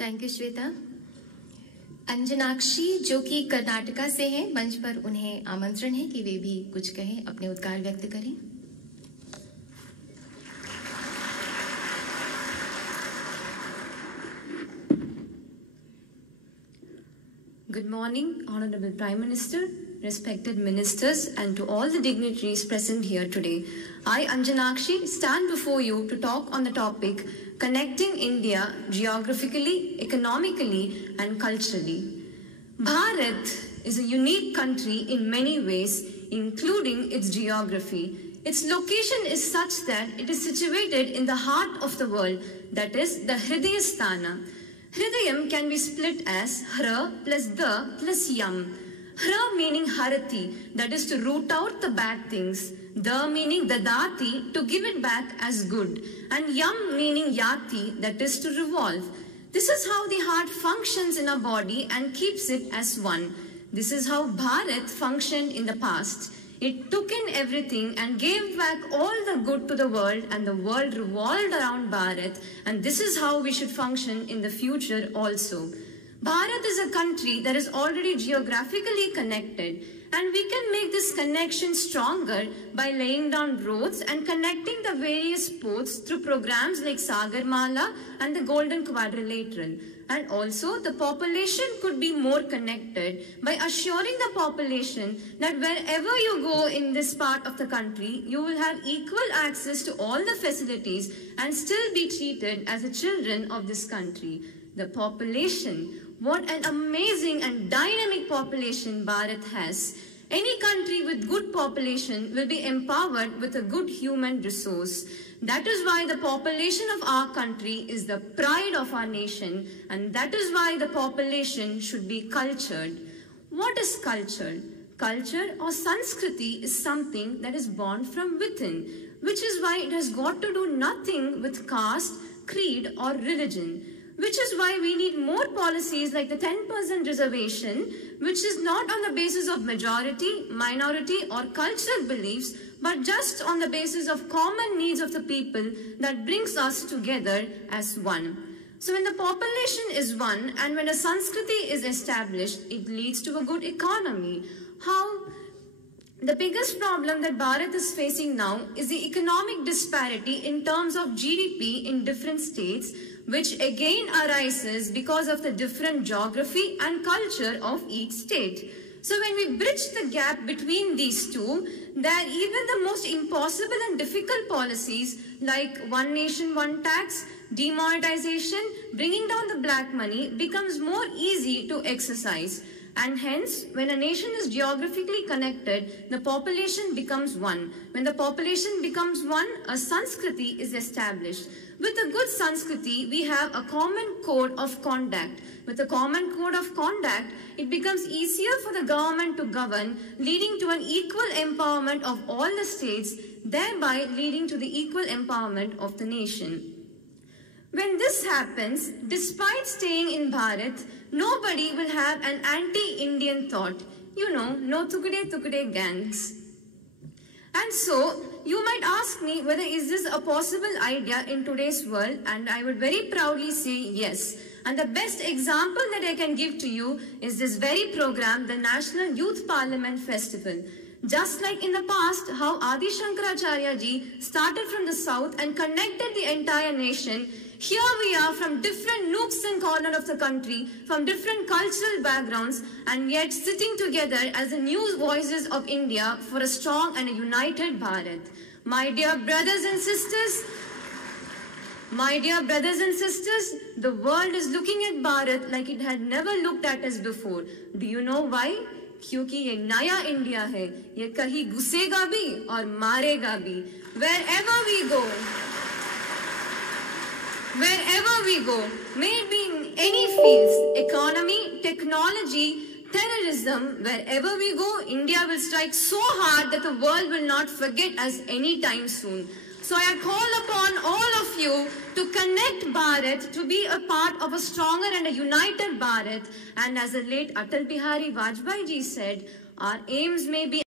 Thank you Shweta. Anjanakshi जो कि कर्नाटका से हैं, मंच पर उन्हें आमंत्रण है कि वे भी कुछ कहें, अपने उद्गार व्यक्त करें। Good morning, Honorable Prime Minister, respected ministers, and to all the dignitaries present here today. I, Anjanakshi, stand before you to talk on the topic connecting India geographically, economically, and culturally. Bharat is a unique country in many ways, including its geography. Its location is such that it is situated in the heart of the world, that is, the Hridayasthana. Hridayam can be split as Hra plus Da plus Yam. Hra meaning Harati, that is to root out the bad things. Da meaning Dadati, to give it back as good. And Yam meaning Yati, that is to revolve. This is how the heart functions in our body and keeps it as one. This is how Bharat functioned in the past. It took in everything and gave back all the good to the world, and the world revolved around Bharat, and this is how we should function in the future also. Bharat is a country that is already geographically connected, and we can make this connection stronger by laying down roads and connecting the various ports through programs like Sagarmala and the Golden Quadrilateral. And also, the population could be more connected by assuring the population that wherever you go in this part of the country, you will have equal access to all the facilities and still be treated as the children of this country. The population, what an amazing and dynamic population Bharat has. Any country with good population will be empowered with a good human resource. That is why the population of our country is the pride of our nation, and that is why the population should be cultured. What is culture? Culture or Sanskriti is something that is born from within, which is why it has got to do nothing with caste, creed or religion. Which is why we need more policies like the 10% reservation, which is not on the basis of majority, minority or cultural beliefs, but just on the basis of common needs of the people that brings us together as one. So when the population is one and when a Sanskriti is established, it leads to a good economy. How? The biggest problem that Bharat is facing now is the economic disparity in terms of GDP in different states, which again arises because of the different geography and culture of each state. So when we bridge the gap between these two, then even the most impossible and difficult policies like one nation, one tax, demonetization, bringing down the black money becomes more easy to exercise. And hence, when a nation is geographically connected, the population becomes one. When the population becomes one, a Sanskriti is established. With a good Sanskriti, we have a common code of conduct. With a common code of conduct, it becomes easier for the government to govern, leading to an equal empowerment of all the states, thereby leading to the equal empowerment of the nation. When this happens, despite staying in Bharat, nobody will have an anti-Indian thought. You know, no tukde gangs. And so, you might ask me whether is this a possible idea in today's world, and I would very proudly say yes. And the best example that I can give to you is this very program, the National Youth Parliament Festival. Just like in the past, how Adi Shankaracharya ji started from the south and connected the entire nation, here we are from different nooks and corners of the country, from different cultural backgrounds, and yet sitting together as the new voices of India for a strong and a united Bharat. My dear brothers and sisters, the world is looking at Bharat like it had never looked at us before. Do you know why? क्योंकि ये नया India है, ये कहीं घुसेगा भी और मारेगा भी. Wherever we go, may it be in any fields, economy, technology, terrorism, wherever we go, India will strike so hard that the world will not forget us anytime soon. So I call upon all of you to connect Bharat, to be a part of a stronger and a united Bharat. And as the late Atal Bihari Vajpayee ji said, our aims may be